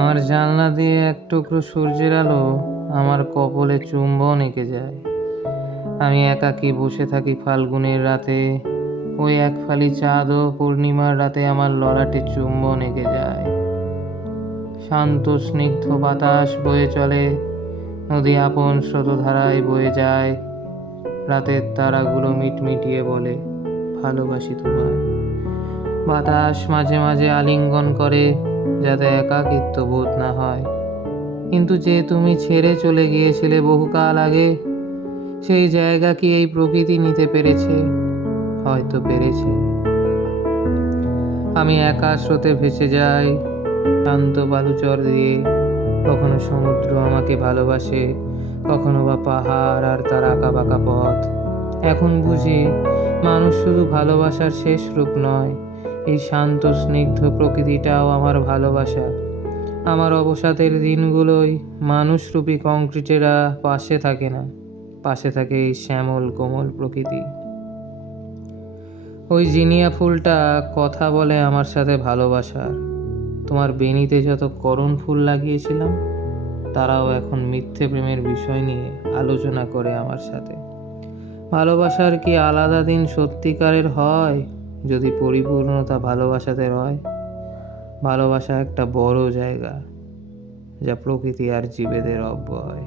আমার জানলা দিয়ে এক টুকরো সূর্যের আলো আমার কপলে চুম্বন এঁকে যায়। আমি একাকী বসে থাকি ফাল্গুনের রাতে, ওই এক ফালি চাঁদও পূর্ণিমার রাতে আমার ললাটে চুম্বন এঁকে যায়। শান্ত স্নিগ্ধ বাতাস বয়ে চলে, নদী আপন স্রোতধারায় বয়ে যায়। রাতের তারাগুলো মিটমিটিয়ে বলে, ভালোবাসি তোমায়। বাতাস মাঝে মাঝে আলিঙ্গন করে, যাতে একাকিত্ব বোধ না হয়। কিন্তু যে তুমি ছেড়ে চলে গিয়েছিলে বহুকাল আগে, সেই জায়গা কি এই প্রকৃতি নিতে পেরেছে? হয়তো পেরেছে। আমি একা স্রোতে ভেসে যাই, শান্ত বালুচর দিয়ে। কখনো সমুদ্র আমাকে ভালোবাসে, কখনো বা পাহাড় আর তার আঁকা বাঁকা পথ। এখন বুঝি, মানুষ শুধু ভালোবাসার শেষ রূপ নয়, এই শান্ত স্নিগ্ধ প্রকৃতিটাও আমার ভালোবাসা। আমার অবসাদের দিনগুলোই মানুষরূপী কংক্রিটেরা পাশে থাকে না, পাশে থাকে এই শ্যামল কোমল প্রকৃতি। ওই জিনিয়া ফুলটা কথা বলে আমার সাথে ভালোবাসার। তোমার বেনিতে যত করণ ফুল লাগিয়েছিলাম, তারাও এখন মিথ্যে প্রেমের বিষয় নিয়ে আলোচনা করে আমার সাথে। ভালোবাসার কি আলাদা দিন সত্যিকারের হয়, যদি পরিপূর্ণতা ভালোবাসাতে রয়? ভালোবাসা একটা বড় জায়গা, যা প্রকৃতি আর জীবেদের অব্যয়।